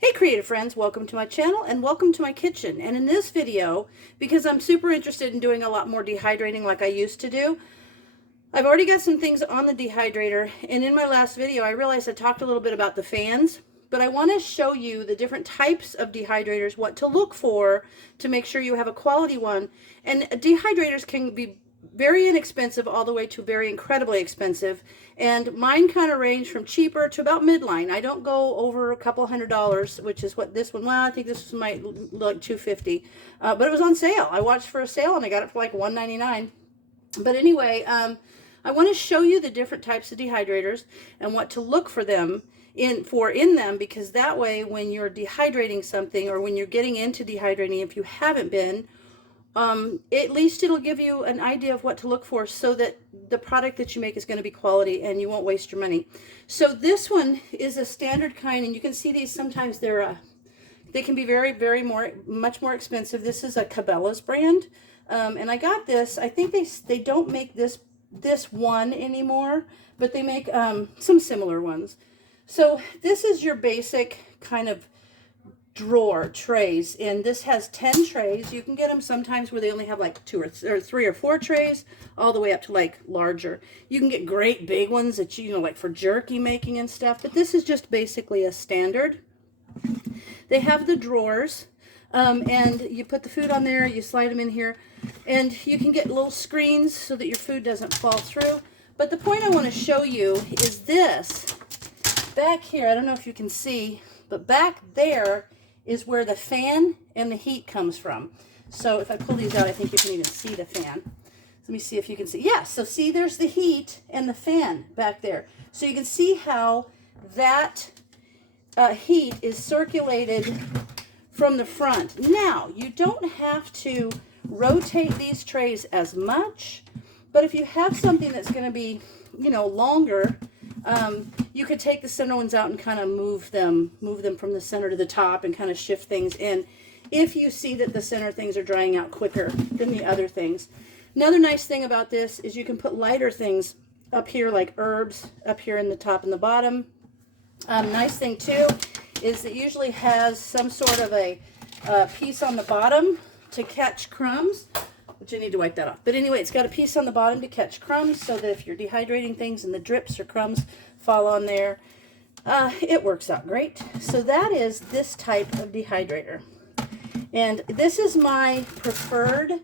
Hey creative friends, welcome to my channel and welcome to my kitchen. And in this video, because I'm super interested in doing a lot more dehydrating like I used to do, I've already got some things on the dehydrator, and in my last video I realized I talked a little bit about the fans, but I want to show you the different types of dehydrators, what to look for to make sure you have a quality one. And dehydrators can be very inexpensive all the way to very incredibly expensive, and mine kind of range from cheaper to about midline. I don't go over a couple $100, which is what this one, well, I think this one might like $250, but it was on sale. I watched for a sale and I got it for like $1.99. But anyway, I want to show you the different types of dehydrators and what to look for them in them, because that way when you're dehydrating something, or when you're getting into dehydrating, if you haven't been, at least it'll give you an idea of what to look for, so that the product that you make is going to be quality and you won't waste your money. So this one is a standard kind, and you can see these sometimes they can be much more expensive. This is a Cabela's brand, and I got this. I think they don't make this one anymore, but they make some similar ones. So this is your basic kind of drawer trays, and this has 10 trays. You can get them sometimes where they only have like 2 or 3 or 4 trays, all the way up to like larger. You can get great big ones that like for jerky making and stuff, but this is just basically a standard. They have the drawers, and you put the food on there, you slide them in here, and you can get little screens so that your food doesn't fall through. But the point I want to show you is this back here. I don't know if you can see, but back there is where the fan and the heat comes from. So if I pull these out, I think you can even see the fan. Let me see if you can see. Yeah, so see, there's the heat and the fan back there. So you can see how that heat is circulated from the front. Now, you don't have to rotate these trays as much, but if you have something that's going to be, longer, you could take the center ones out and kind of move them from the center to the top and kind of shift things in if you see that the center things are drying out quicker than the other things. Another nice thing about this is you can put lighter things up here, like herbs up here in the top and the bottom. Nice thing too is it usually has some sort of a piece on the bottom to catch crumbs, which I need to wipe that off. But anyway, it's got a piece on the bottom to catch crumbs, so that if you're dehydrating things and the drips or crumbs fall on there, it works out great. So that is this type of dehydrator. And this is my preferred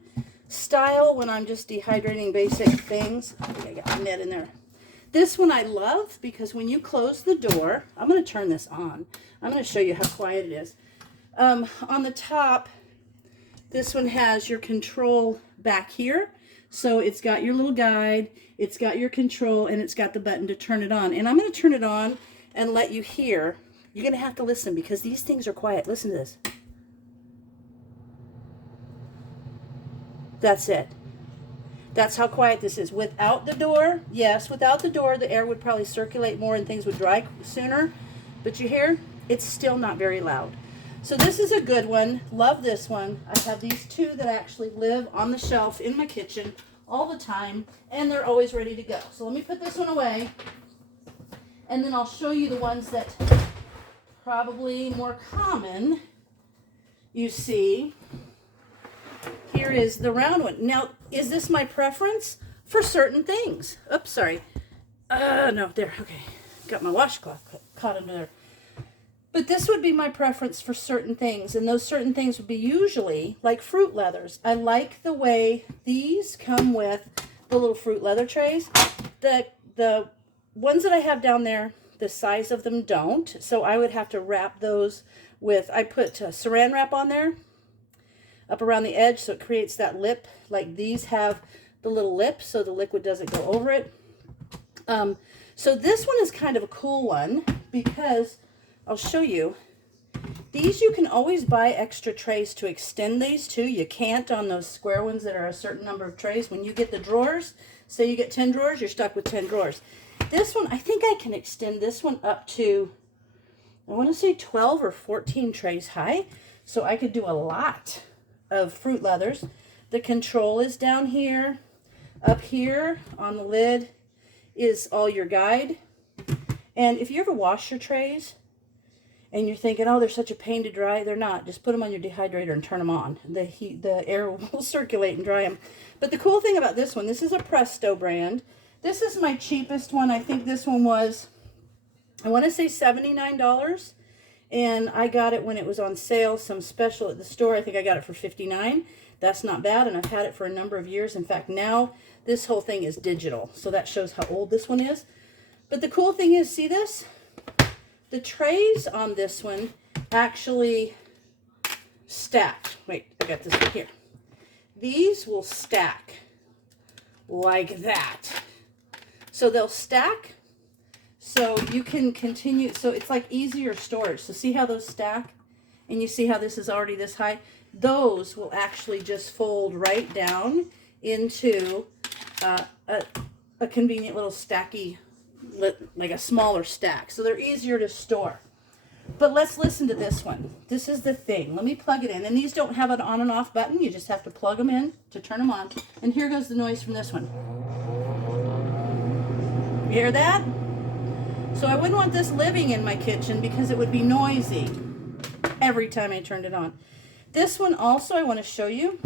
style when I'm just dehydrating basic things. I think I got a net in there. This one I love because when you close the door, I'm going to turn this on. I'm going to show you how quiet it is. On the top, this one has your control back here. So it's got your little guide, it's got your control, and it's got the button to turn it on. And I'm going to turn it on and let you hear. You're going to have to listen because these things are quiet. Listen to this. That's it. That's how quiet this is. Without the door, yes, without the door, the air would probably circulate more and things would dry sooner. But you hear, it's still not very loud. So this is a good one. Love this one. I have these two that actually live on the shelf in my kitchen all the time, and they're always ready to go. So let me put this one away, and then I'll show you the ones that probably more common you see. Here is the round one. Now, is this my preference? For certain things. Oops, sorry. No, there, okay. Got my washcloth caught under there. But this would be my preference for certain things, and those certain things would be usually like fruit leathers. I like the way these come with the little fruit leather trays. The ones that I have down there, the size of them don't, so I would have to wrap those with, I put saran wrap on there, up around the edge, so it creates that lip. Like these have the little lip, so the liquid doesn't go over it. So this one is kind of a cool one because I'll show you. These you can always buy extra trays to extend these to. You can't on those square ones that are a certain number of trays. When you get the drawers, say you get 10 drawers, you're stuck with 10 drawers. This one, I think I can extend this one up to, I want to say 12 or 14 trays high. So I could do a lot of fruit leathers. The control is down here. Up here on the lid is all your guide. And if you ever wash your trays and you're thinking, oh, they're such a pain to dry. They're not. Just put them on your dehydrator and turn them on. The air will circulate and dry them. But the cool thing about this one, this is a Presto brand. This is my cheapest one. I think this one was, I want to say $79. And I got it when it was on sale, some special at the store. I think I got it for $59. That's not bad, and I've had it for a number of years. In fact, now this whole thing is digital, so that shows how old this one is. But the cool thing is, see this? The trays on this one actually stack. Wait, I got this right here. These will stack like that. So they'll stack, so you can continue. So it's like easier storage. So see how those stack? And you see how this is already this high? Those will actually just fold right down into a convenient little stacky, like a smaller stack. So they're easier to store. But let's listen to this one. This is the thing. Let me plug it in. And these don't have an on and off button. You just have to plug them in to turn them on. And here goes the noise from this one. You hear that? So I wouldn't want this living in my kitchen because it would be noisy every time I turned it on. This one also I want to show you.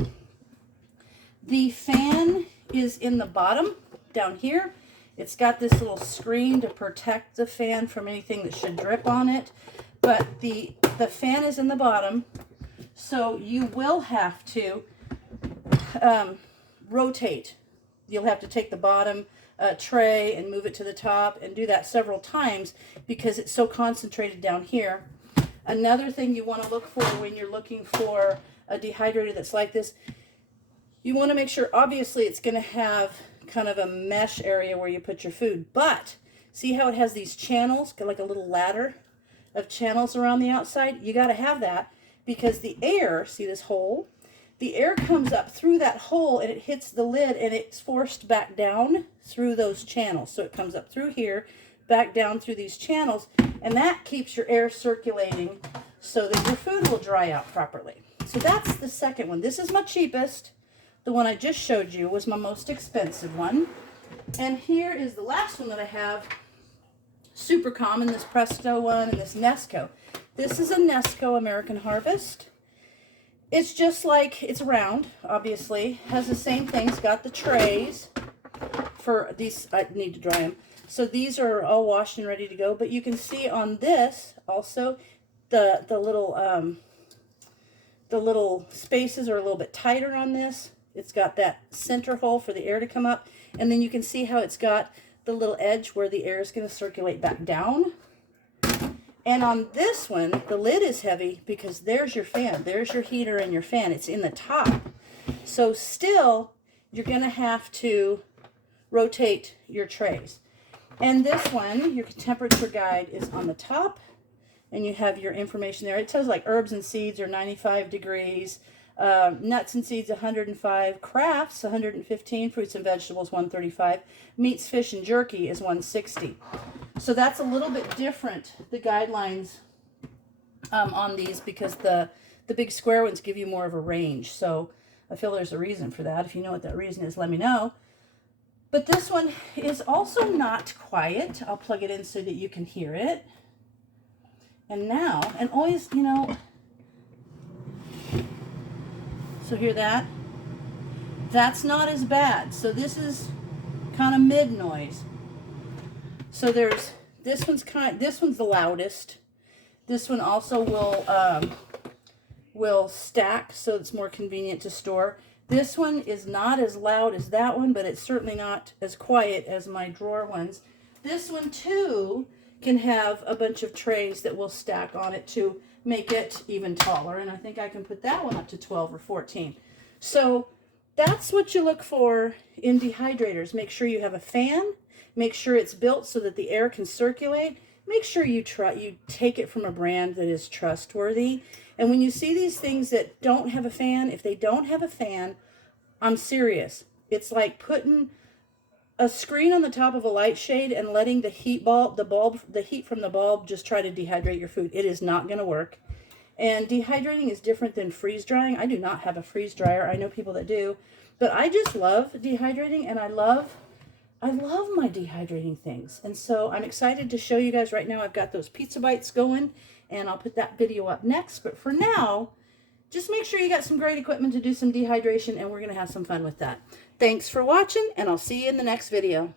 The fan is in the bottom down here. It's got this little screen to protect the fan from anything that should drip on it. But the fan is in the bottom, so you will have to rotate. You'll have to take the bottom tray and move it to the top and do that several times because it's so concentrated down here. Another thing you want to look for when you're looking for a dehydrator that's like this, you want to make sure, obviously, it's going to have kind of a mesh area where you put your food. But see how it has these channels, like a little ladder of channels around the outside? You got to have that because the air, see this hole? The air comes up through that hole and it hits the lid and it's forced back down through those channels. So it comes up through here, back down through these channels, and that keeps your air circulating so that your food will dry out properly. So that's the second one. This is my cheapest. The one I just showed you was my most expensive one. And here is the last one that I have. Super common, this Presto one and this Nesco. This is a Nesco American Harvest. It's just like, it's round, obviously. Has the same thing. It's got the trays for these. I need to dry them. So these are all washed and ready to go. But you can see on this also the little spaces are a little bit tighter on this. It's got that center hole for the air to come up. And then you can see how it's got the little edge where the air is going to circulate back down. And on this one, the lid is heavy because there's your fan. There's your heater and your fan. It's in the top. So still, you're going to have to rotate your trays. And this one, your temperature guide is on the top. And you have your information there. It says like herbs and seeds are 95 degrees. Nuts and seeds 105, crafts 115, fruits and vegetables 135, meats, fish, and jerky is 160. So that's a little bit different, the guidelines on these, because the big square ones give you more of a range. So I feel there's a reason for that. If you know what that reason is, let me know. But this one is also not quiet. I'll plug it in so that you can hear it. And now, and always, you know, so hear that? That's not as bad. So this is kind of mid noise. So there's this one's the loudest. This one also will stack, so it's more convenient to store. This one is not as loud as that one, but it's certainly not as quiet as my drawer ones. This one too can have a bunch of trays that will stack on it to make it even taller, and I think I can put that one up to 12 or 14. So that's what you look for in dehydrators. Make sure you have a fan. Make sure it's built so that the air can circulate. Make sure you take it from a brand that is trustworthy. And when you see these things that don't have a fan, if they don't have a fan, I'm serious. It's like putting a screen on the top of a light shade and letting the heat from the bulb just try to dehydrate your food. It is not going to work. And dehydrating is different than freeze drying. I do not have a freeze dryer. I know people that do, but I just love dehydrating, and I love my dehydrating things. And so I'm excited to show you guys right now. I've got those pizza bites going, and I'll put that video up next. But for now, just make sure you got some great equipment to do some dehydration, and we're going to have some fun with that. Thanks for watching, and I'll see you in the next video.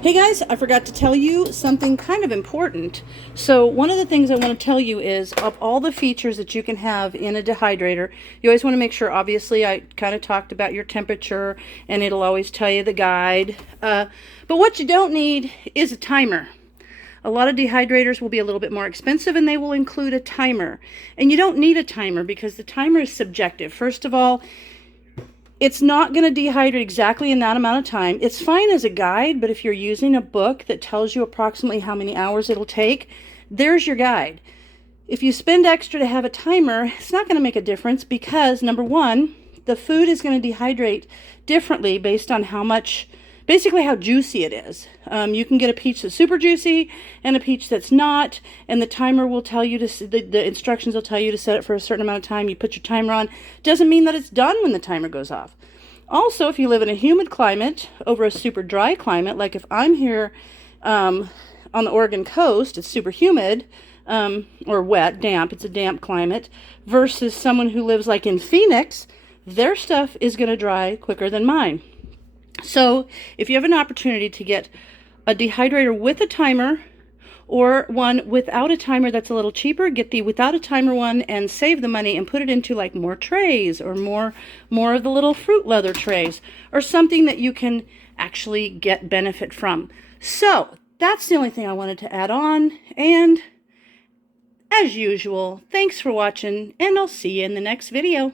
Hey guys, I forgot to tell you something kind of important. So one of the things I want to tell you is, of all the features that you can have in a dehydrator, you always want to make sure, obviously I kind of talked about your temperature, and it'll always tell you the guide. But what you don't need is a timer. A lot of dehydrators will be a little bit more expensive, and they will include a timer. And you don't need a timer because the timer is subjective. First of all, it's not going to dehydrate exactly in that amount of time. It's fine as a guide, but if you're using a book that tells you approximately how many hours it'll take, there's your guide. If you spend extra to have a timer, it's not going to make a difference because, number one, the food is going to dehydrate differently based on how much, basically how juicy it is. You can get a peach that's super juicy and a peach that's not, and the timer will tell you to, the instructions will tell you to set it for a certain amount of time. You put your timer on. Doesn't mean that it's done when the timer goes off. Also, if you live in a humid climate over a super dry climate, like if I'm here on the Oregon coast, it's super humid, or wet, damp, it's a damp climate, versus someone who lives like in Phoenix, their stuff is going to dry quicker than mine. So if you have an opportunity to get a dehydrator with a timer or one without a timer that's a little cheaper, get the without a timer one and save the money and put it into like more trays or more of the little fruit leather trays or something that you can actually get benefit from. So that's the only thing I wanted to add on. And as usual, thanks for watching, and I'll see you in the next video.